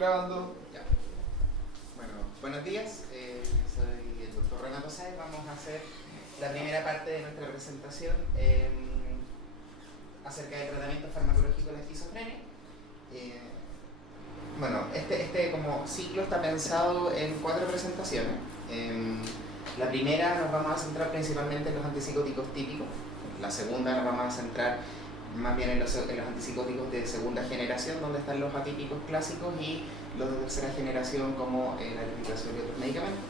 Grabando. Ya. Bueno, buenos días. Soy el doctor Renato Sáez. Vamos a hacer la primera parte de nuestra presentación acerca del tratamiento farmacológico de la esquizofrenia. Bueno, este como ciclo está pensado en 4 presentaciones. La primera nos vamos a centrar principalmente en los antipsicóticos típicos. La segunda nos vamos a centrar más bien en los antipsicóticos de segunda generación, donde están los atípicos clásicos y los de tercera generación como la aripiprazol y otros medicamentos.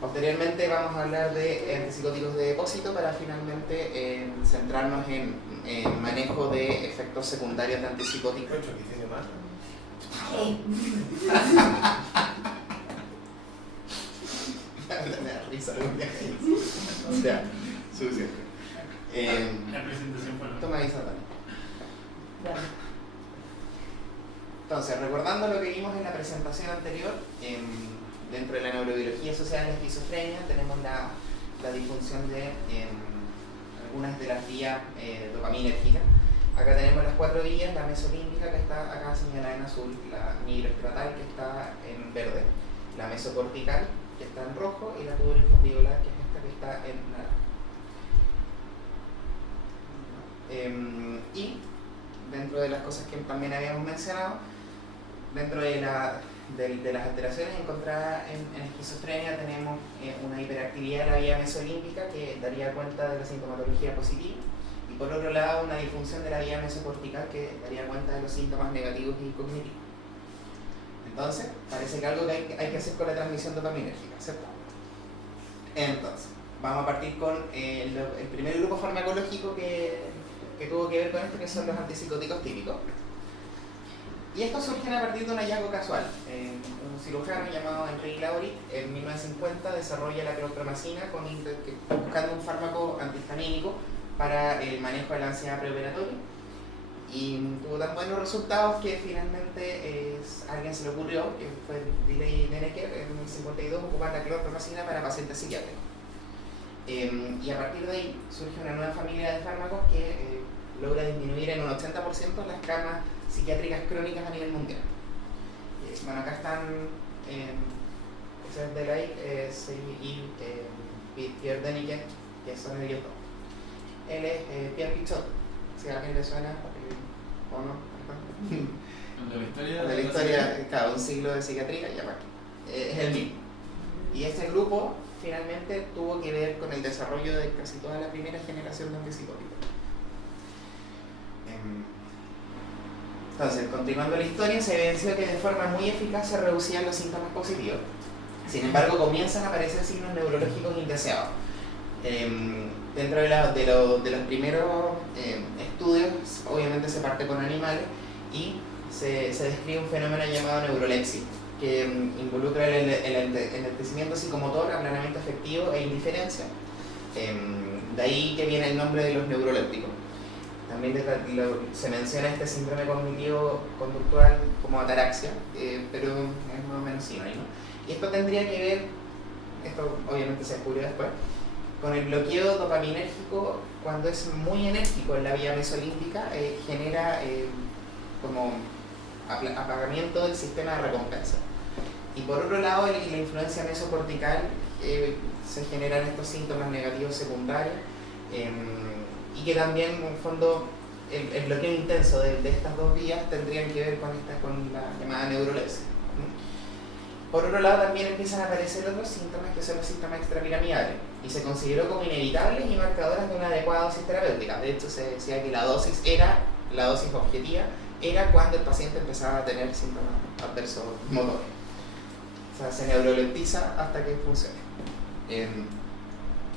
Posteriormente vamos a hablar de antipsicóticos de depósito para finalmente centrarnos en manejo de efectos secundarios de antipsicóticos. ¿Qué tiene más? Me da risa lo que hay. O sea, suficiente. La presentación fue Toma avisa también. Entonces, recordando lo que vimos en la presentación anterior, dentro de la neurobiología asociada a la esquizofrenia tenemos la disfunción de algunas de las vías dopaminérgicas. Acá tenemos las 4 vías: la mesolímbica, que está acá señalada en azul, la nigroestratal, que está en verde, la mesocortical, que está en rojo, y la tuberoinfundibular, que es esta que está en naranja. Y dentro de las cosas que también habíamos mencionado, dentro de las alteraciones encontradas en esquizofrenia, tenemos una hiperactividad de la vía mesolímbica que daría cuenta de la sintomatología positiva, y por otro lado una disfunción de la vía mesocortical que daría cuenta de los síntomas negativos y cognitivos. Entonces, parece que algo que hay que hacer con la transmisión dopaminérgica, ¿cierto? Entonces, vamos a partir con el primer grupo farmacológico que tuvo que ver con esto, que son los antipsicóticos típicos. Y estos surgen a partir de un hallazgo casual. Un cirujano llamado Enrique Laurit en 1950 desarrolla la clorpromazina buscando un fármaco antihistamínico para el manejo de la ansiedad preoperatoria, y tuvo tan buenos resultados que finalmente a alguien se le ocurrió, que fue Diley Deneker en 1952, ocupar la clorpromazina para pacientes psiquiátricos. Y a partir de ahí surge una nueva familia de fármacos que logra disminuir en un 80% las camas psiquiátricas crónicas a nivel mundial. Bueno, acá están Delay y Pierre Deneker, que son ellos dos. Él es Pierre Pichot, si a alguien le suena o no. de la historia Claro, un siglo de psiquiatría, y aparte es el mismo. Y este grupo finalmente tuvo que ver con el desarrollo de casi toda la primera generación de antipsicóticos. Entonces, continuando la historia, se evidenció que de forma muy eficaz se reducían los síntomas positivos. Sin embargo, comienzan a aparecer signos neurológicos indeseados. Dentro de los primeros estudios, obviamente se parte con animales y se describe un fenómeno llamado neurolepsia, que involucra el enlentecimiento psicomotor, aplanamiento afectivo e indiferencia. De ahí que viene el nombre de los neurolépticos. También se menciona este síndrome cognitivo conductual como ataraxia, pero es más o menos sinónimo. Y esto tendría que ver, esto obviamente se descubrió después, con el bloqueo dopaminérgico. Cuando es muy enérgico en la vía mesolímbica, genera como apagamiento del sistema de recompensa. Y por otro lado, en la influencia mesocortical se generan estos síntomas negativos secundarios, y que también, en el fondo, el bloqueo intenso de estas dos vías tendrían que ver con la llamada neurolepsia. Por otro lado, también empiezan a aparecer otros síntomas, que son los síntomas extrapiramidales, y se consideró como inevitables y marcadoras de una adecuada dosis terapéutica. De hecho, se decía que la dosis objetiva era cuando el paciente empezaba a tener síntomas adversos motores. O sea, se neuroleptiza hasta que funcione.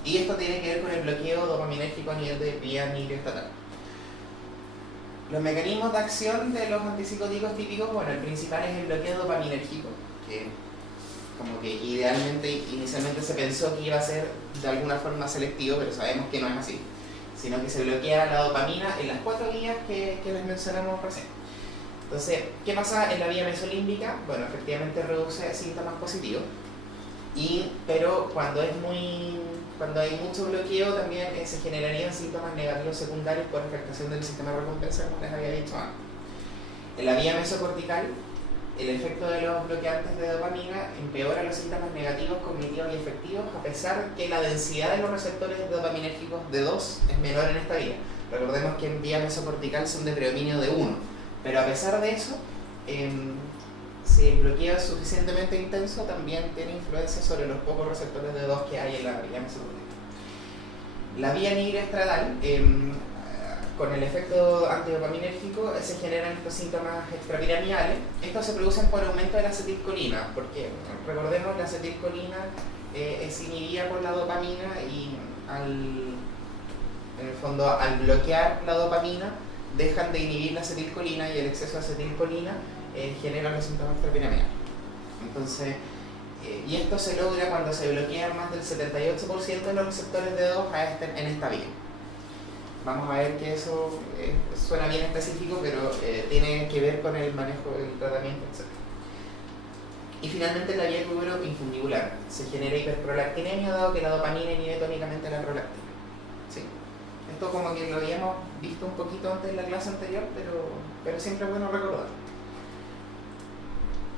Y esto tiene que ver con el bloqueo dopaminérgico a nivel de vía nigroestatal. Los mecanismos de acción de los antipsicóticos típicos, bueno, el principal es el bloqueo dopaminérgico, que como que inicialmente se pensó que iba a ser de alguna forma selectivo, pero sabemos que no es así, sino que se bloquea la dopamina en las 4 vías que les mencionamos recién. Entonces, ¿qué pasa en la vía mesolímbica? Bueno, efectivamente reduce síntomas positivos, pero cuando hay mucho bloqueo también se generarían síntomas negativos secundarios por afectación del sistema de recompensa, como les había dicho antes. En la vía mesocortical el efecto de los bloqueantes de dopamina empeora los síntomas negativos cognitivos y efectivos, a pesar que la densidad de los receptores dopaminérgicos de 2 es menor en esta vía. Recordemos que en vía mesocortical son de predominio de 1, pero a pesar de eso, si el bloqueo es suficientemente intenso, también tiene influencia sobre los pocos receptores de 2 que hay en la vía mesocortical. La vía nigroestradal, con el efecto antidopaminérgico, se generan estos síntomas extrapiramidales. Estos se producen por aumento de la acetilcolina, porque recordemos la acetilcolina es inhibida por la dopamina y en el fondo al bloquear la dopamina dejan de inhibir la acetilcolina y el exceso de acetilcolina genera los síntomas extrapiramidales. Entonces, y esto se logra cuando se bloquean más del 78% de los receptores de 2 en esta vía. Vamos a ver que eso suena bien específico, pero tiene que ver con el manejo del tratamiento, etc. Y finalmente, en la vía infundibular se genera hiperprolactinemia, dado que la dopamina inhibe tónicamente la prolactina. ¿Sí? Esto como que lo habíamos visto un poquito antes en la clase anterior, pero siempre es bueno recordar.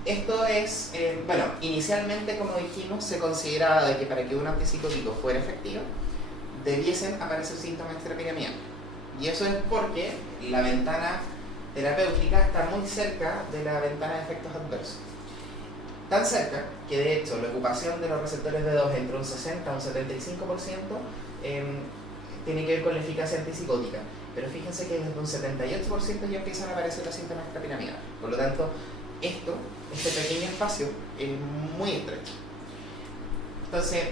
Esto es, bueno, inicialmente, como dijimos, se consideraba de que para que un antipsicótico fuera efectivo, debiesen aparecer síntomas extrapiramidales. Y eso es porque la ventana terapéutica está muy cerca de la ventana de efectos adversos. Tan cerca que, de hecho, la ocupación de los receptores de 2 entre un 60 a un 75% tiene que ver con la eficacia antipsicótica. Pero fíjense que desde un 78% ya empiezan a aparecer los síntomas extrapiramidales. Por lo tanto, este pequeño espacio es muy estrecho. Entonces,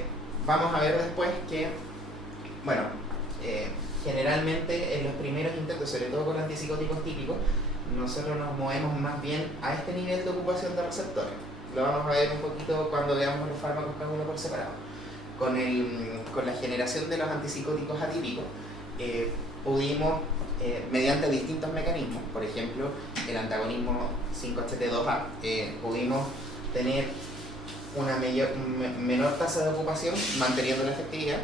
vamos a ver después que, bueno, generalmente en los primeros intentos, sobre todo con los antipsicóticos típicos, nosotros nos movemos más bien a este nivel de ocupación de receptores. Lo vamos a ver un poquito cuando veamos los fármacos cada uno por separado. Con la generación de los antipsicóticos atípicos, pudimos, mediante distintos mecanismos, por ejemplo, el antagonismo 5-HT2A, pudimos tener una menor tasa de ocupación manteniendo la efectividad,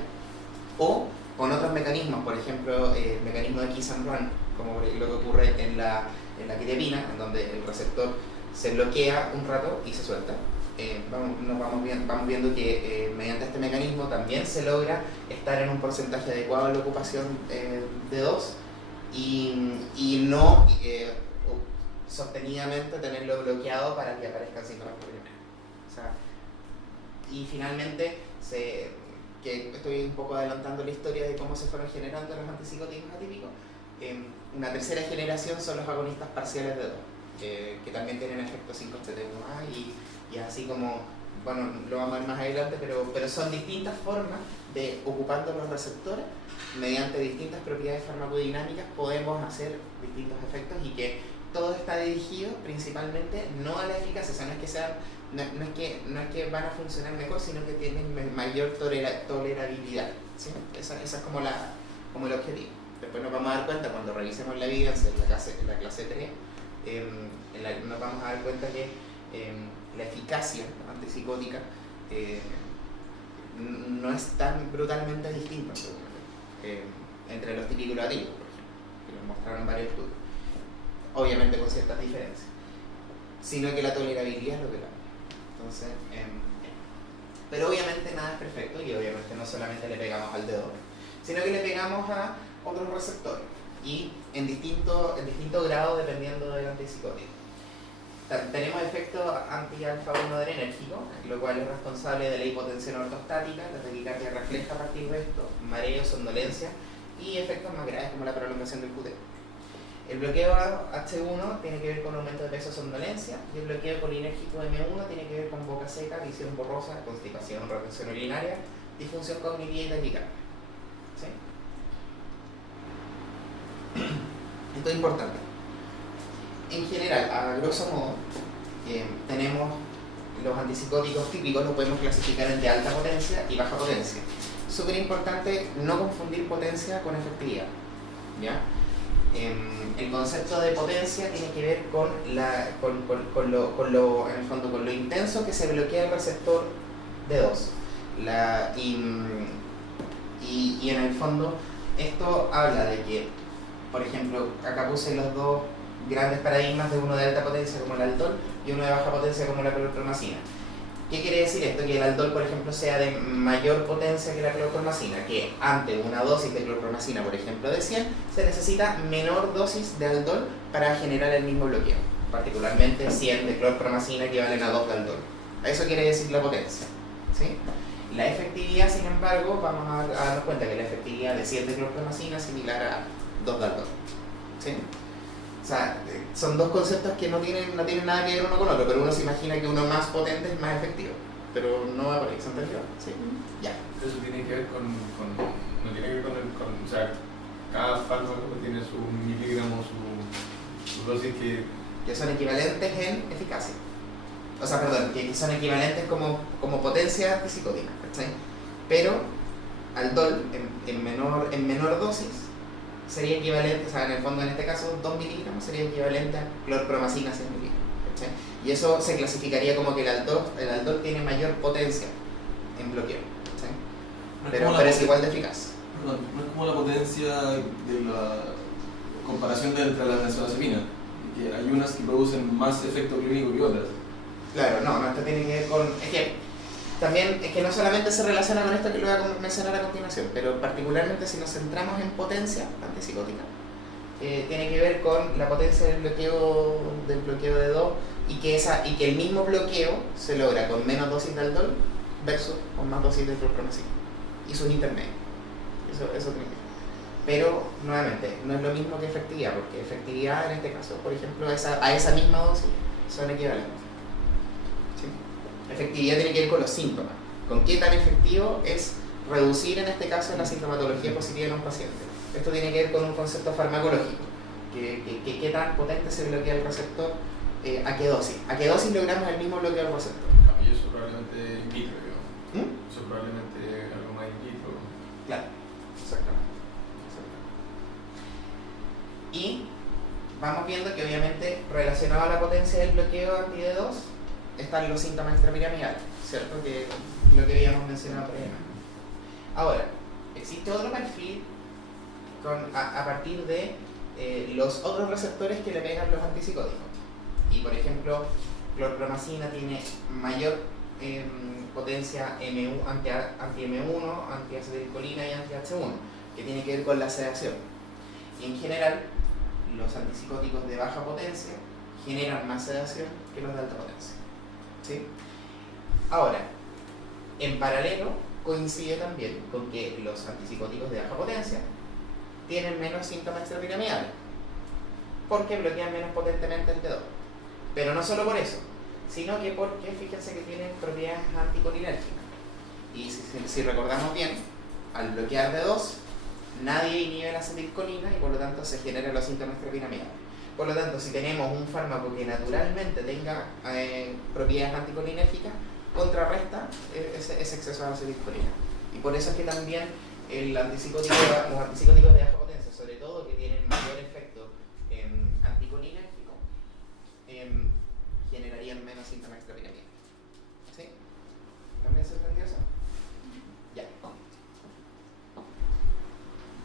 o con otros mecanismos, por ejemplo, el mecanismo de kiss and run, como lo que ocurre en la quetiapina, en donde el receptor se bloquea un rato y se suelta. Vamos viendo que mediante este mecanismo también se logra estar en un porcentaje adecuado de la ocupación de 2 y no sostenidamente tenerlo bloqueado para que aparezcan síntomas extrapiramidales. O sea, y finalmente, que estoy un poco adelantando la historia de cómo se fueron generando los antipsicóticos atípicos, una tercera generación son los agonistas parciales de 2, que también tienen efecto 5-HT1A y así como, bueno, lo vamos a ver más adelante, pero son distintas formas de, ocupando los receptores, mediante distintas propiedades farmacodinámicas podemos hacer distintos efectos, y que todo está dirigido principalmente no a la eficacia. O sea, no es que van a funcionar mejor, sino que tienen mayor tolerabilidad, ¿sí? Esa es como el objetivo. Después nos vamos a dar cuenta, cuando revisemos la evidencia en la clase 3, nos vamos a dar cuenta que la eficacia antipsicótica no es tan brutalmente distinta entre los típicos y los atípicos, por ejemplo, que lo mostraron varios estudios, obviamente con ciertas diferencias, sino que la tolerabilidad es lo que cambia. Entonces, pero obviamente nada es perfecto, y obviamente no solamente le pegamos al dedo, sino que le pegamos a otros receptores, y en distinto grado dependiendo del antipsicótico. Tenemos efecto anti-alfa-1 adrenérgico, lo cual es responsable de la hipotensión ortostática, la taquicardia refleja a partir de esto, mareo, somnolencia y efectos más graves como la prolongación del QT. El bloqueo H1 tiene que ver con aumento de peso, somnolencia, y el bloqueo colinérgico M1 tiene que ver con boca seca, visión borrosa, constipación, retención urinaria, disfunción cognitiva y taquicardia. ¿Sí? Esto es importante. En general, a grosso modo, tenemos los antipsicóticos típicos, los podemos clasificar entre alta potencia y baja potencia. Súper importante no confundir potencia con efectividad, ¿ya? El concepto de potencia tiene que ver con lo intenso que se bloquea el receptor de 2. Y en el fondo esto habla de que, por ejemplo, acá puse los dos grandes paradigmas de uno de alta potencia como el aldol y uno de baja potencia como la clorpromacina. ¿Qué quiere decir esto? Que el aldol, por ejemplo, sea de mayor potencia que la clorpromacina, que ante una dosis de clorpromacina, por ejemplo, de 100, se necesita menor dosis de aldol para generar el mismo bloqueo. Particularmente 100 de clorpromacina equivalen a 2 de aldol. Eso quiere decir la potencia, ¿sí? La efectividad, sin embargo, vamos a darnos cuenta que la efectividad de 100 de clorpromacina es similar a 2 de aldol, ¿sí? O sea, son dos conceptos que no tienen nada que ver uno con otro, pero uno se imagina que uno más potente es más efectivo, pero no va por ahí, ¿se entendió? Sí. Ya. Eso tiene que ver no tiene que ver o sea, cada fármaco tiene su miligramo, su dosis que son equivalentes en eficacia. O sea, perdón, que son equivalentes como potencia antipsicótica, ¿cachai? Pero aldol en menor dosis sería equivalente, o sea, en el fondo en este caso 2 miligramos sería equivalente a clorpromacina 100 miligramos, ¿cachai? Y eso se clasificaría como que el aldol tiene mayor potencia en bloqueo, ¿cachai? Pero es igual de eficaz. Perdón, no es como la potencia de la comparación entre las benzodiazepina, que hay unas que producen más efecto clínico que otras. Claro, no, esto tiene que ver con... Es que no solamente se relaciona con esto que lo voy a mencionar a continuación, pero particularmente si nos centramos en potencia antipsicótica, tiene que ver con la potencia del bloqueo de 2 y que el mismo bloqueo se logra con menos dosis de aldol versus con más dosis de clorpromacina y sus intermedios. Eso tiene que ver. Pero, nuevamente, no es lo mismo que efectividad, porque efectividad en este caso, por ejemplo, a esa misma dosis son equivalentes. Efectividad tiene que ver con los síntomas, con qué tan efectivo es reducir en este caso la sintomatología positiva en un paciente. Esto tiene que ver con un concepto farmacológico, qué tan potente se bloquea el receptor, a qué dosis logramos el mismo bloqueo del receptor. Y eso probablemente in vitro, digamos. Eso probablemente algo más in vitro. Claro, exactamente. Y vamos viendo que obviamente relacionado a la potencia del bloqueo anti-D2 están los síntomas extrapiramidales, ¿cierto? Que es lo que habíamos mencionado previamente. Ahora, existe otro perfil a partir de los otros receptores que le pegan los antipsicóticos. Y por ejemplo, clorpromacina tiene mayor potencia anti-M1, anti-acetilcolina y anti-H1, que tiene que ver con la sedación. Y en general, los antipsicóticos de baja potencia generan más sedación que los de alta potencia. ¿Sí? Ahora, en paralelo coincide también con que los antipsicóticos de baja potencia tienen menos síntomas extrapiramidales porque bloquean menos potentemente el D2. Pero no solo por eso, sino que porque fíjense que tienen propiedades anticolinérgicas. Y si recordamos bien, al bloquear D2 nadie inhibe la acetilcolina y por lo tanto se generan los síntomas extrapiramidales. Por lo tanto, si tenemos un fármaco que naturalmente tenga propiedades anticolinérgicas, contrarresta ese exceso de acetilcolina. Y por eso es que también los antipsicóticos de baja potencia, sobre todo que tienen mayor efecto anticolinérgico, generarían menos síntomas extrapiramidales. ¿Sí? ¿También se entendió eso? Ya.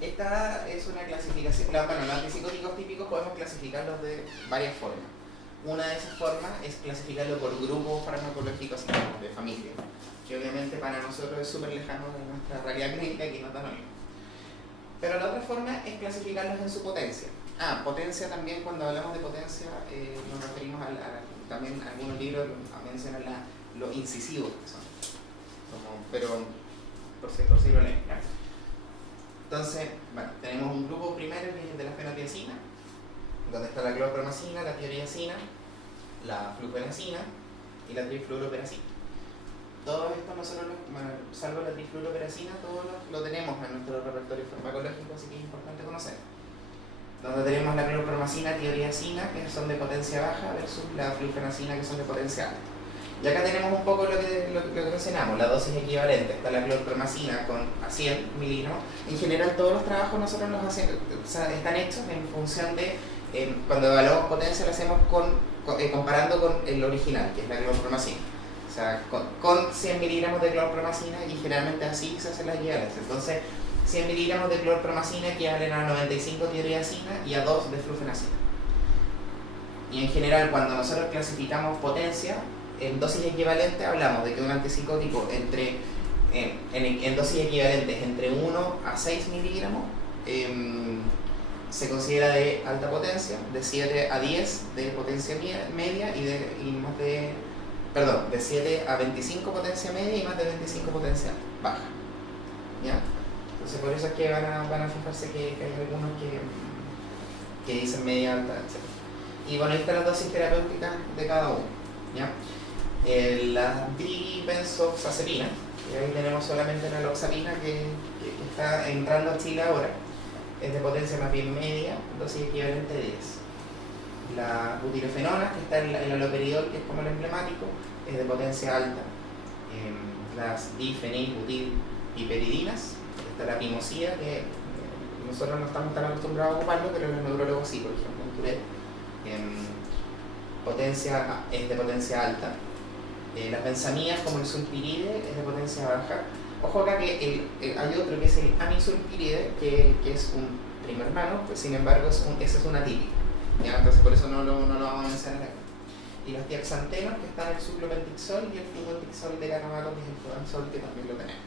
Esta es una clasificación, bueno, los antipsicóticos típicos podemos clasificarlos de varias formas. Una de esas formas es clasificarlo por grupos farmacológicos de familia, que obviamente para nosotros es súper lejano de nuestra realidad clínica y que no da lo mismo. Pero la otra forma es clasificarlos en su potencia. Potencia también, cuando hablamos de potencia, nos referimos también a algunos libros mencionan los incisivos que son, pero por si lo leen. Entonces, bueno, tenemos un grupo primero que es el de la fenotiazina, donde está la clorpromacina, la tioriacina, la fluphenacina y la trifluoroperacina. Todo esto nosotros, salvo la trifluoroperacina, todo lo tenemos en nuestro repertorio farmacológico, así que es importante conocer. Donde tenemos la clorpromacina, tioriacina, que son de potencia baja, versus la fluphenacina, que son de potencia alta. Y acá tenemos un poco lo que mencionamos, la dosis equivalente. Está la clorpromacina a 100 miligramos. En general todos los trabajos nosotros los hacemos, están hechos en función de, cuando evaluamos potencia lo hacemos comparando con el original, que es la clorpromacina. O sea, con 100 miligramos de clorpromacina y generalmente así se hacen las equivalencias. Entonces, 100 miligramos de clorpromacina equivalen a 95 tioriacina y a 2 de fluphenacina. Y en general, cuando nosotros clasificamos potencia, en dosis equivalentes hablamos de que un antipsicótico en dosis equivalentes entre 1 a 6 miligramos se considera de alta potencia, de 7 a 10 de potencia media de 7 a 25 potencia media y más de 25 potencia baja. ¿Ya? Entonces por eso es que van a fijarse que hay algunos que dicen media alta, etc. Y bueno, ahí están las dosis terapéuticas de cada uno. ¿Ya? La dibenzoxazepina, y ahí tenemos solamente la loxapina que está entrando a Chile ahora, es de potencia más bien media, dosis equivalente a 10. La butirofenona, que está en el haloperidol, que es como el emblemático, es de potencia alta. Las difenilbutilpiperidinas, está la pimosida, que nosotros no estamos tan acostumbrados a ocuparlo, pero los neurólogos sí, por ejemplo, en Tourette. Es de potencia alta. Las benzaminas, como el sulpiride, es de potencia baja. Ojo acá que hay otro que es el amisulpiride, que es un primo hermano, pues sin embargo ese es un atípico. ¿Ya? Entonces por eso no lo vamos a mencionar acá. Y los tiaxantenos, que están el suclopentixol y el flugentixol de carnavalos, que es el fludansol, que también lo tenemos.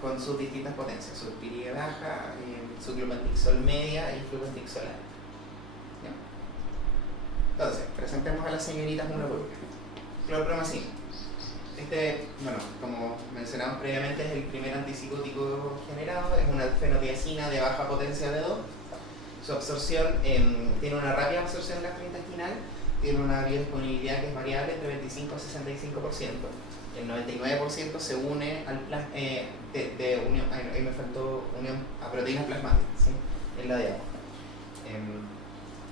Con sus distintas potencias, sulpiride baja, suclopentixol media y flugentixol alta. ¿Ya? Entonces, presentemos a las señoritas una por una. Clorpromacina. Bueno, como mencionamos previamente, es el primer antipsicótico generado, es una fenodiazina de baja potencia de 2. Su absorción tiene una rápida absorción gastrointestinal, tiene una biodisponibilidad que es variable entre 25 y 65%. El 99% se une al unión, ahí me faltó unión a proteínas plasmáticas, ¿sí? Es la de agua.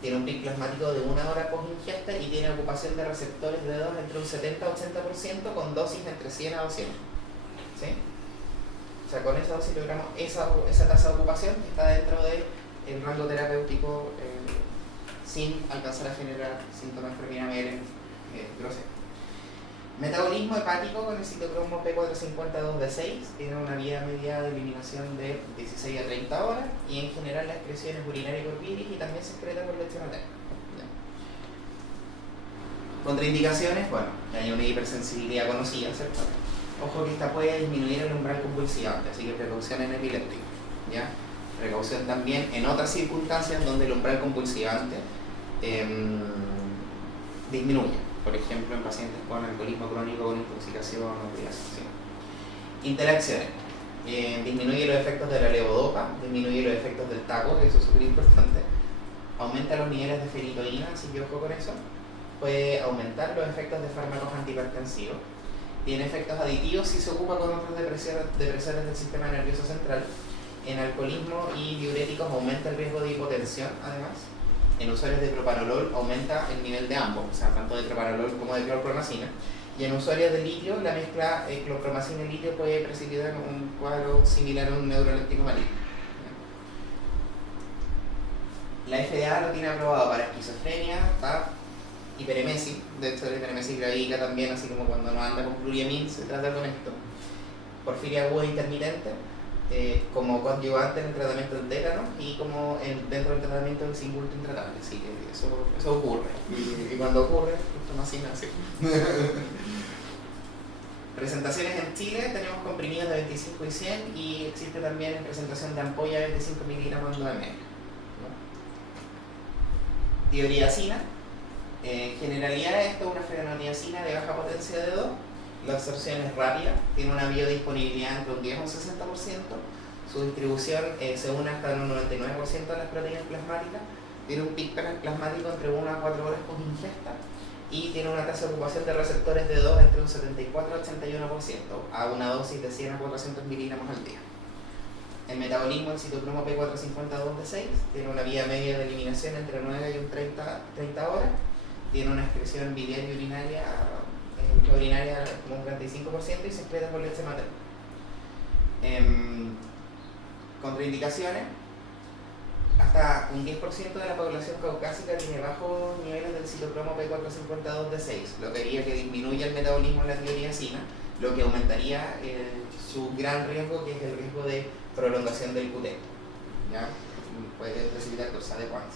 Tiene un pic plasmático de 1 hora post ingesta y tiene ocupación de receptores de 2 entre un 70 a 80% con dosis entre 100 a 200. ¿Sí? O sea, con esa dosis logramos esa tasa de ocupación que está dentro del rango terapéutico sin alcanzar a generar síntomas terminales groseros. Metabolismo hepático con el citocromo P450-2D6 tiene una vía media de eliminación de 16 a 30 horas y en general la excreción es urinaria por bilis y también se excreta por leche materna. ¿Ya? Contraindicaciones, bueno, hay una hipersensibilidad conocida, ¿cierto? Ojo que esta puede disminuir el umbral convulsivante, así que precaución en epiléptico. ¿Ya? Precaución también en otras circunstancias donde el umbral convulsivante disminuye. Por ejemplo, en pacientes con alcoholismo crónico, con intoxicación o privación. Interacciones. Disminuye los efectos de la levodopa, disminuye los efectos del taco, que eso es súper importante. Aumenta los niveles de ferritoína, así que ojo con eso. Puede aumentar los efectos de fármacos antihipertensivos. Tiene efectos aditivos si se ocupa con otros depresores del sistema nervioso central. En alcoholismo y diuréticos aumenta el riesgo de hipotensión, además. En usuarios de propanolol aumenta el nivel de ambos, o sea, tanto de propanolol como de clorpromacina. Y en usuarios de litio, la mezcla clorpromacina y litio puede precipitar un cuadro similar a un neuroléptico maligno. La FDA lo tiene aprobado para esquizofrenia, para hiperemesis, de hecho la hiperemesis gravídica también, así como cuando no anda con pluriamin, se trata con esto. Porfiria aguda intermitente, como coadyuvante en el tratamiento del tétano y como dentro del tratamiento del simbulto intratable, así que eso ocurre. Y cuando ocurre, clorpromacina, sí. Presentaciones en Chile, tenemos comprimidos de 25 y 100 y existe también en presentación de ampolla de 25 miligramos en 9 ml. Tioriacina, generalidad esto es una fenodiazina de baja potencia de 2. La absorción es rápida, tiene una biodisponibilidad entre un 10 y un 60%, su distribución se une hasta un 99% de las proteínas plasmáticas, tiene un pic plasmático entre 1 a 4 horas post ingesta y tiene una tasa de ocupación de receptores de 2 entre un 74 a 81% a una dosis de 100 a 400 miligramos al día. El metabolismo del citocromo P450-2D6 tiene una vía media de eliminación entre 9 y un 30 horas, tiene una excreción biliar y urinaria como un 35% y se excreta por leche materna. Contraindicaciones: hasta un 10% de la población caucásica tiene bajos niveles del citocromo P450-2D6, lo que haría que disminuya el metabolismo en la tioriacina, lo que aumentaría su gran riesgo, que es el riesgo de prolongación del QT. ¿Ya? Puede precipitar dorsal de Quantz.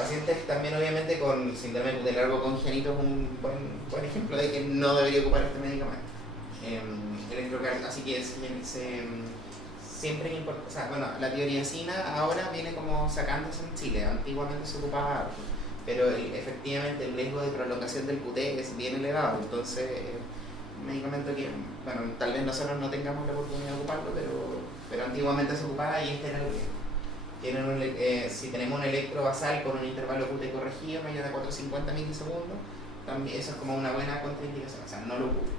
Pacientes también obviamente con síndrome QT largo congénito es un buen ejemplo de que no debería ocupar este medicamento. Así que siempre importa, o sea, bueno, la tiroidecina ahora viene como sacándose en Chile, antiguamente se ocupaba harto, pero efectivamente el riesgo de prolongación del QT es bien elevado, entonces un medicamento que, bueno, tal vez nosotros no tengamos la oportunidad de ocuparlo, pero antiguamente se ocupaba y este era el riesgo. Si tenemos un electro basal con un intervalo QT corregido mayor de 450 milisegundos, también eso es como una buena contraindicación, o sea, no lo ocupe.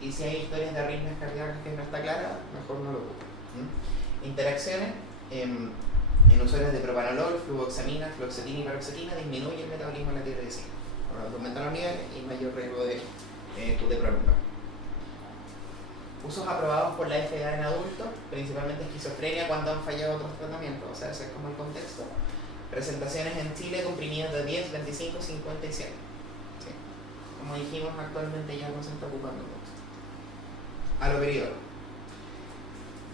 Y si hay historias de arritmias cardíacas que no está clara, mejor no lo ocupe. Interacciones en usuarios de propanolol, fluvoxamina, fluoxetina y paroxetina disminuye el metabolismo de la tiroidecina. Aumentan los niveles y mayor riesgo de QT prolongado. Usos aprobados por la FDA en adultos, principalmente esquizofrenia cuando han fallado otros tratamientos, o sea, ese es como el contexto. Presentaciones en Chile comprimidas de 10, 25, 50 y 100. ¿Sí? Como dijimos, actualmente ya no se está ocupando mucho. Haloperidol.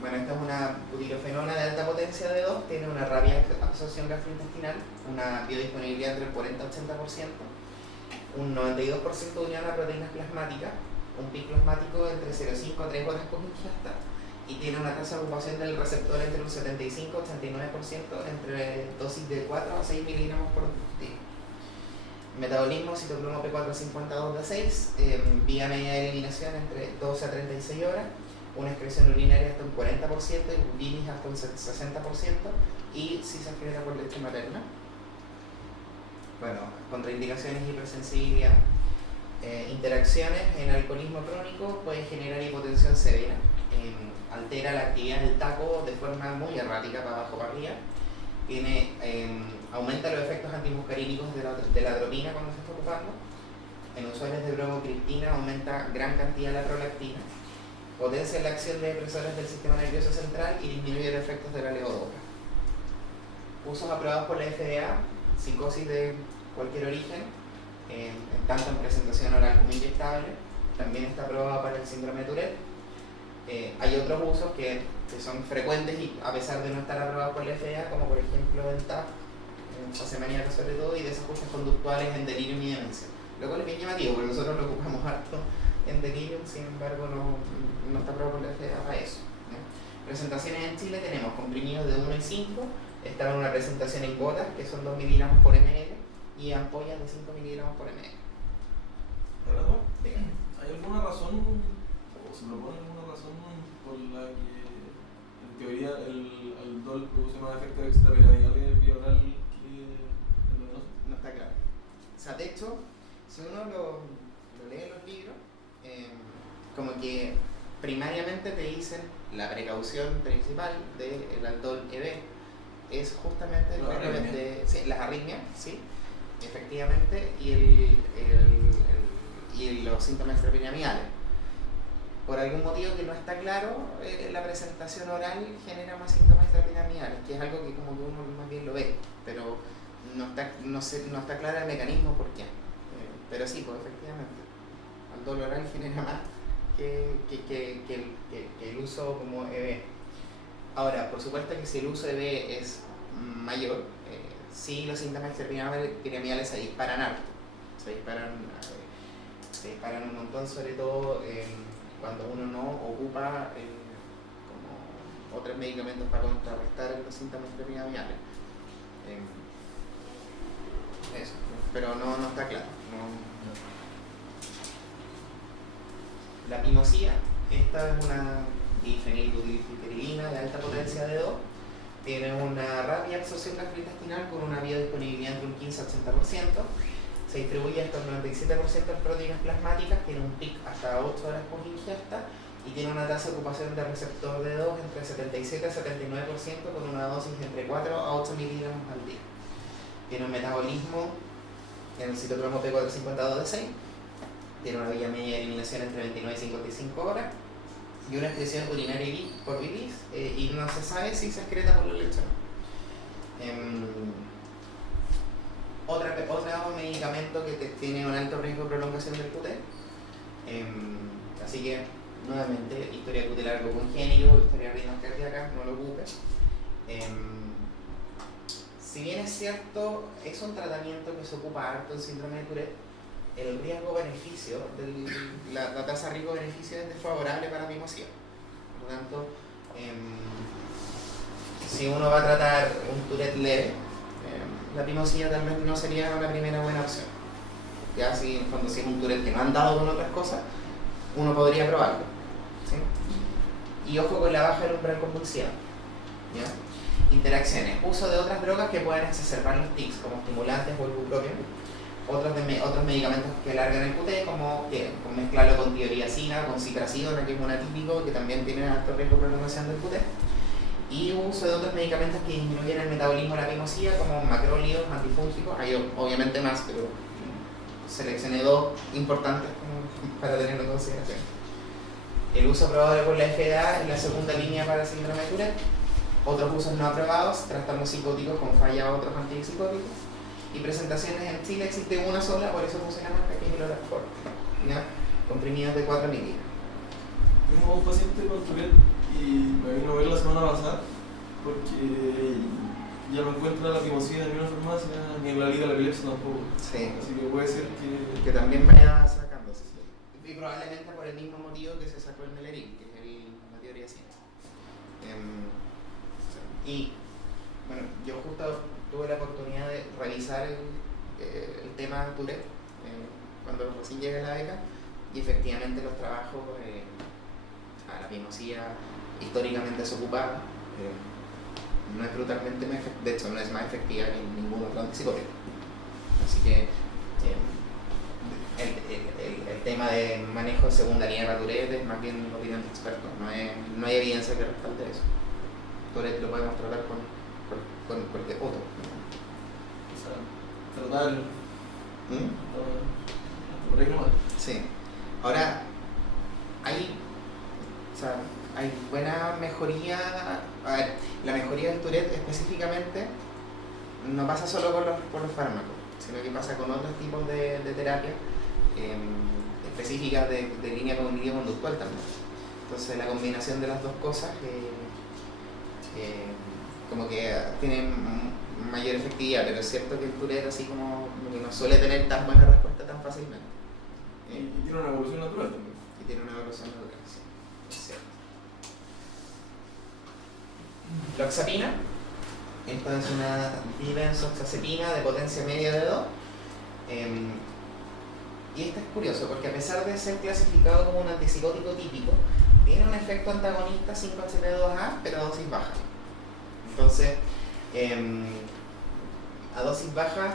Bueno, esta es una butirofenona de alta potencia de 2, tiene una rápida absorción gastrointestinal, una biodisponibilidad entre el 40 y 80%, un 92% de unión a proteínas plasmáticas, un pic plasmático entre 0,5 a 3 horas post ingesta y tiene una tasa de ocupación del receptor entre un 75 y 89% entre dosis de 4 a 6 miligramos por día. Metabolismo, citocromo P452 de 6, vía media de eliminación entre 12 a 36 horas, una excreción urinaria hasta un 40% y bilis hasta un 60% y si se excreta por leche materna. Bueno, contraindicaciones, hipersensibilidad. Interacciones en alcoholismo crónico puede generar hipotensión severa, altera la actividad del taco de forma muy errática para abajo para arriba, aumenta los efectos antimuscarínicos de la dropina cuando se está ocupando, en usuarios de bromocriptina aumenta gran cantidad la prolactina, potencia la acción de depresores del sistema nervioso central y disminuye los efectos de la levodopa. Usos aprobados por la FDA, psicosis de cualquier origen, tanto en presentación oral como inyectable, también está aprobado para el síndrome de Tourette. Hay otros usos que son frecuentes y a pesar de no estar aprobados por la FDA, como por ejemplo el TAP, en fase maníaca sobre todo, y desajustes conductuales en delirium y demencia, lo cual es bien llamativo, porque nosotros lo ocupamos harto en delirium, sin embargo no está aprobado por la FDA para eso. Presentaciones en Chile tenemos comprimidos de 1 y 5, está en una presentación en gotas, que son 2 miligramos por ml, y ampollas de 5 miligramos por ml. ¿Verdad? ¿Hay alguna razón, o se propone alguna razón por la que en teoría el DOL produce más efectos extrapiramidales vía oral que el venoso? No está claro. O sea, de hecho, si uno lo lee en los libros, como que primariamente te dicen la precaución principal del Aldol EB es justamente las arritmias, ¿sí? Efectivamente, y los síntomas extrapiramidales. Por algún motivo que no está claro, la presentación oral genera más síntomas extrapiramidales, que es algo que como que uno más bien lo ve, pero no está claro el mecanismo por qué. Pero sí, pues efectivamente, el dolor oral genera más que el uso como EB. Ahora, por supuesto que si el uso de EB es mayor, sí los síntomas extrapiramidales se disparan harto, se disparan un montón, sobre todo cuando uno no ocupa como otros medicamentos para contrarrestar los síntomas extrapiramidales. Eso, pero no está claro. La pimosía, esta es una difenilbutyrina de alta potencia de 2, tiene una rápida absorción gastrointestinal con una biodisponibilidad entre un 15 a 80%, se distribuye hasta un 97% en proteínas plasmáticas, tiene un pic hasta 8 horas post ingesta y tiene una tasa de ocupación de receptor de 2 entre 77 a 79% con una dosis entre 4 a 8 miligramos al día. Tiene un metabolismo en el citocromo P452 de 6, tiene una vía media de eliminación entre 29 y 55 horas y una excreción urinaria por bilis y no se sabe si se excreta por la leche o no. Otro medicamento que tiene un alto riesgo de prolongación del QT, así que nuevamente historia de QT largo congénito, historia de arritmias cardíacas, no lo ocupe. Si bien es cierto, es un tratamiento que se ocupa harto en síndrome de Tourette, el riesgo-beneficio, la tasa riesgo-beneficio es desfavorable para la mimosía. Por lo tanto, si uno va a tratar un Tourette leve, la mimosía tal vez no sería la primera buena opción. Ya si es un Tourette que no han dado con otras cosas, uno podría probarlo. ¿Sí? Y ojo con la baja del umbral convulsivo. ¿Ya? Interacciones. Uso de otras drogas que pueden exacerbar los tics, como estimulantes o ibuprofeno. Otros medicamentos que alargan el QT, como mezclarlo con tioriacina, con ciprasidona, que es un atípico que también tiene alto riesgo de prolongación del QT. Y uso de otros medicamentos que disminuyen el metabolismo de la mimosía, como macrólidos, antifúngicos. Hay obviamente más, pero seleccioné 2 importantes para tenerlo en consideración. El uso aprobado por la FDA en la segunda línea para el síndrome de Tourette. Otros usos no aprobados, trastornos psicóticos con falla a otros antipsicóticos. Y presentaciones en Chile existe una sola, por eso puse la marca, que es el Oralfor, ¿ya? Comprimidos de 4 miligramos. Tengo un paciente con Tourette y me vino a ver la semana pasada porque ya no encuentra la mimosía en una farmacia ni en la liga de la epilepsia tampoco. Sí. Así que puede ser que también vaya sacándose. Y probablemente por el mismo motivo que se sacó el Melerin, que es la teoría cine. Y bueno, yo justo tuve la oportunidad de revisar el tema Tourette cuando recién llegué a la beca, y efectivamente los trabajos a la mimosía históricamente desocupada no es brutalmente más efectiva, de hecho no es más efectiva que ningún otro antipsicótico. Así que el tema de manejo de segunda línea para Tourette es más bien opinión de expertos, no hay evidencia que respalde eso. Tourette lo podemos tratar con cualquier otro. o sea, tratar por ahí nomás. Sí. Ahora, hay buena mejoría. A ver, la mejoría del Tourette específicamente no pasa solo por los fármacos, sino que pasa con otros tipos de terapia específicas de línea cognitivo-conductual también. Entonces, la combinación de las dos cosas como que tienen mayor efectividad, pero es cierto que el Tourette así como que no suele tener tan buena respuesta tan fácilmente. Y tiene una evolución natural también. Y tiene una evolución natural, sí, es cierto. Loxapina, esta es una dibenzoxazepina de potencia media de 2. Y esto es curioso porque a pesar de ser clasificado como un antipsicótico típico, tiene un efecto antagonista 5-HT2A, pero a dosis baja. Entonces, a dosis baja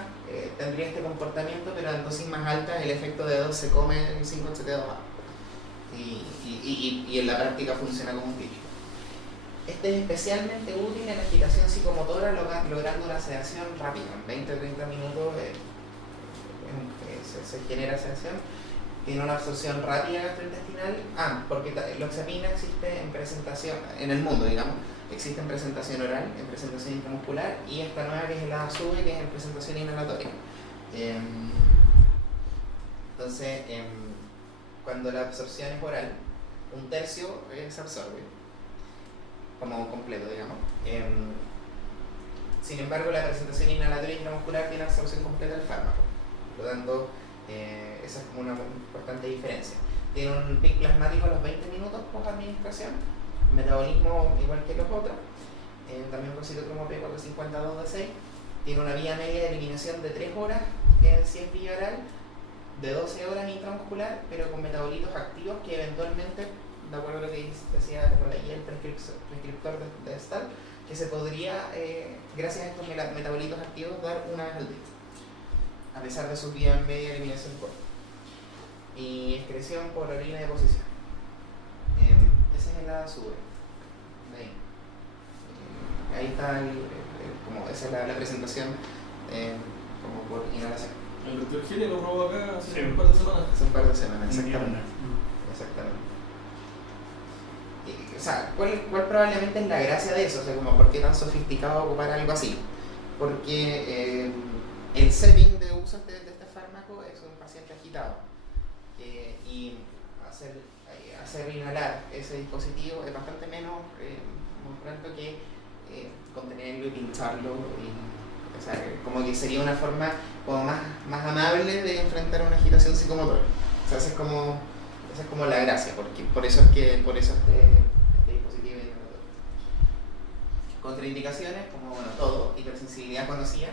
tendría este comportamiento, pero en dosis más altas el efecto de 2 se come el 5-HT2A. Y en la práctica funciona como un típico. Este es especialmente útil en agitación psicomotora, logrando una sedación rápida. En 20-30 minutos se genera sedación. Tiene una absorción rápida gastrointestinal. Porque loxapina existe en presentación, en el mundo, digamos, existe en presentación oral, en presentación intramuscular, y esta nueva que es el ASUBE, que es en presentación inhalatoria. Entonces, cuando la absorción es oral, 1/3 se absorbe como completo, digamos. Sin embargo, la presentación inhalatoria intramuscular tiene absorción completa del fármaco. Por lo tanto, esa es como una importante diferencia. Tiene un pic plasmático a los 20 minutos post administración, metabolismo igual que los otros, también con citocromo P452 de 6. Tiene una vía media de eliminación de 3 horas si es vía oral, de 12 horas intramuscular, pero con metabolitos activos que eventualmente, de acuerdo a lo que decía el prescriptor de Stahl, que se podría, gracias a estos metabolitos activos, dar una vez al día, a pesar de su vía media de eliminación corta. Y excreción por orina de posición. Ese es el ASUBE. Ahí está como esa es la presentación como por inhalación. El doctor Gile lo probó acá hace Sí. un par de semanas. Hace un par de semanas, Exactamente. exactamente. O sea, ¿cuál probablemente es la gracia de eso? O sea, como ¿por qué tan sofisticado ocupar algo así? Porque el setting de uso de este fármaco es un paciente agitado. Y hacer inhalar ese dispositivo es bastante menos pronto que contenerlo y pincharlo y O sea, como que sería una forma como más amable de enfrentar una agitación psicomotora. O sea, esa es como la gracia, porque por eso este dispositivo es innovador. Contraindicaciones, como bueno, todo, hipersensibilidad conocida.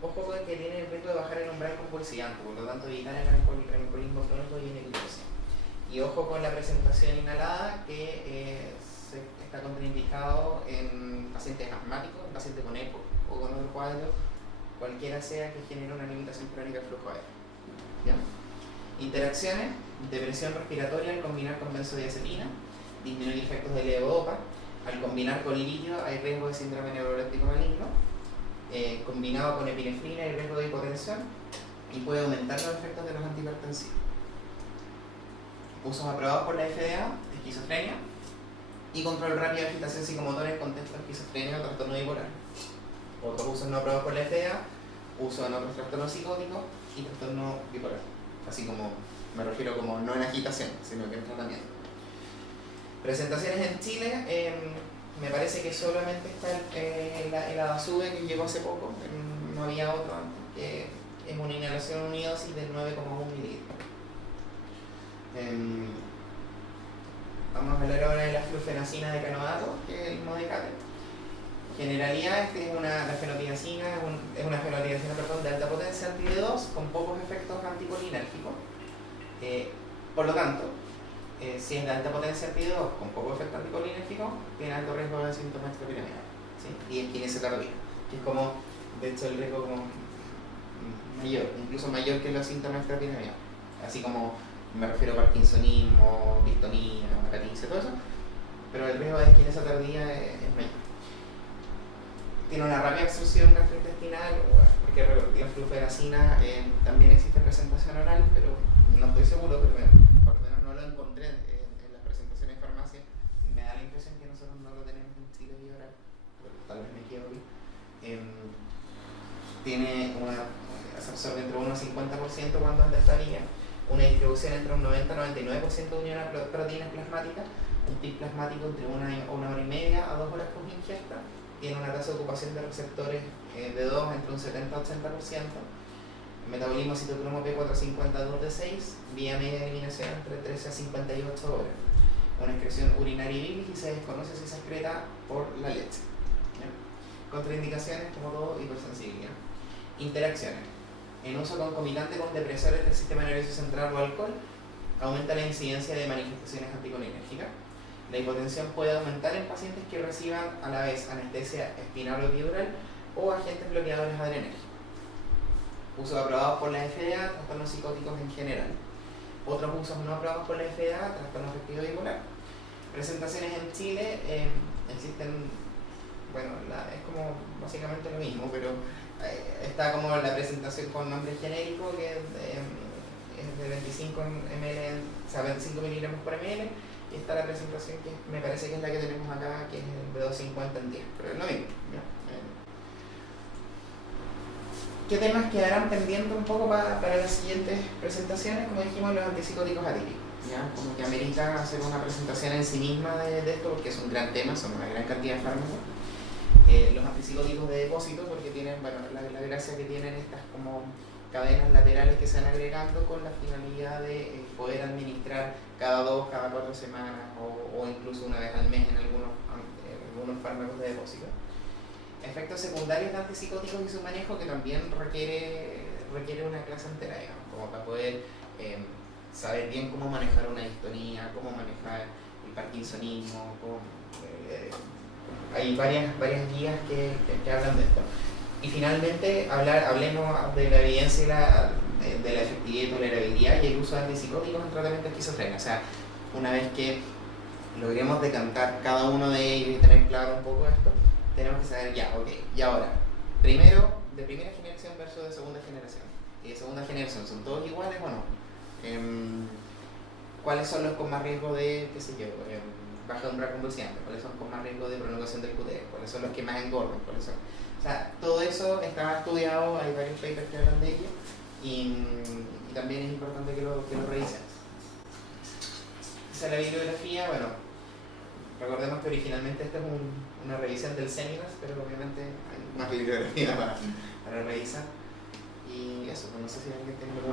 Ojo con que tiene el riesgo de bajar el umbral convulsivante, por lo tanto evitar el alcoholismo crónico y enepilepsia. Y ojo con la presentación inhalada, que está contraindicado en pacientes asmáticos, en pacientes con EPO o con otro cuadro, cualquiera sea que genere una limitación crónica del flujo aéreo. ¿Ya? Interacciones, depresión respiratoria al combinar con benzodiazepina, disminuye efectos de levodopa. Al combinar con litio hay riesgo de síndrome neuroléptico maligno. Combinado con epinefrina hay riesgo de hipotensión y puede aumentar los efectos de los antihipertensivos. Usos aprobados por la FDA, esquizofrenia y control rápido de agitación psicomotora en contexto de esquizofrenia o trastorno bipolar. Otros usos no aprobados por la FDA, uso en otros trastornos psicóticos y trastorno bipolar. Así como, me refiero como no en agitación, sino que en tratamiento. Presentaciones en Chile, me parece que solamente está el Adasuve que llegó hace poco, no había otro antes, que es una inhalación unidosis del 9,1 mililitros. Vamos a hablar ahora de la flufenacina de canoato, que es el Modecate. Generalidad, la fenotiazina es una fenotiazina de alta potencia anti-D2 con pocos efectos anticolinérgicos. Por lo tanto, si es de alta potencia anti-D2 con poco efecto anticolinérgico, tiene alto riesgo de síntomas extrapiramidales, ¿sí? Y es kinesia tardía, que es como, de hecho, el riesgo como mayor, incluso mayor que los síntomas extrapiramidales. Así como me refiero a parkinsonismo, distonía, acatincia, todo eso, pero el riesgo de kinesia tardía es mayor. Tiene una rápida absorción gastrointestinal, porque la flufenacina también existe en presentación oral, pero no estoy seguro, pero por lo menos no lo encontré en las presentaciones de farmacia. Me da la impresión que nosotros no lo tenemos en Chile vía oral, pero tal vez me equivoque. Tiene se absorbe entre 1 y 50% cuando es de esta vía, una distribución entre un 90-99% de unión a proteínas plasmáticas, un pic plasmático entre 1 hora y media a 2 horas con ingesta. Tiene una tasa de ocupación de receptores de 2 entre un 70-80%, metabolismo citocromo P450 2D6, vía media de eliminación entre 13 a 58 horas, una excreción urinaria y bilis y se desconoce si se excreta por la leche. ¿Ya? Contraindicaciones, como todo, hipersensibilidad. Interacciones. En uso concomitante con depresores del sistema nervioso central o alcohol, aumenta la incidencia de manifestaciones anticolinérgicas. La hipotensión puede aumentar en pacientes que reciban a la vez anestesia espinal o epidural o agentes bloqueadores adrenérgicos. Usos aprobados por la FDA, trastornos psicóticos en general. Otros usos no aprobados por la FDA, trastorno afectivo bipolar. Presentaciones en Chile, existen, bueno, es como básicamente lo mismo, pero está como la presentación con nombre genérico, que es de 25 ml, o sea, 25 miligramos por ml. Y está la presentación que me parece que es la que tenemos acá, que es de 250 en 10, pero es lo mismo, ¿ya? ¿Qué temas quedarán pendientes un poco para las siguientes presentaciones? Como dijimos, los antipsicóticos atípicos, ¿ya? Como que amerita hacer una presentación en sí misma de esto, porque es un gran tema, son una gran cantidad de fármacos. Los antipsicóticos de depósito, porque tienen, bueno, la gracia que tienen estas como cadenas laterales que se van agregando con la finalidad de poder administrar cada 2, cada 4 semanas o incluso una vez al mes en algunos fármacos de depósito. Efectos secundarios de antipsicóticos y su manejo, que también requiere una clase entera, digamos, como para poder saber bien cómo manejar una distonía, cómo manejar el parkinsonismo. Hay varias guías que hablan de esto. Y finalmente hablemos de la evidencia de la efectividad y tolerabilidad y el uso de antipsicóticos en tratamiento de esquizofrenia. O sea, una vez que logremos decantar cada uno de ellos y tener claro un poco esto, tenemos que saber ya, ok, y ahora, primero, de primera generación versus de segunda generación. Y de segunda generación, ¿son todos iguales o no? ¿Cuáles son los con más riesgo de, qué sé yo, baja de umbral convulsivante? ¿Cuáles son con más riesgo de prolongación del QT? ¿Cuáles son los que más engordan? ¿Cuáles son? O sea, todo eso está estudiado, hay varios papers que hablan de ello y también es importante que lo revisen. Esa es la bibliografía, bueno, Recordemos que originalmente esta es una revisión del Seminars, pero obviamente hay más bibliografía para revisar. Y eso, pues no sé si alguien tiene algo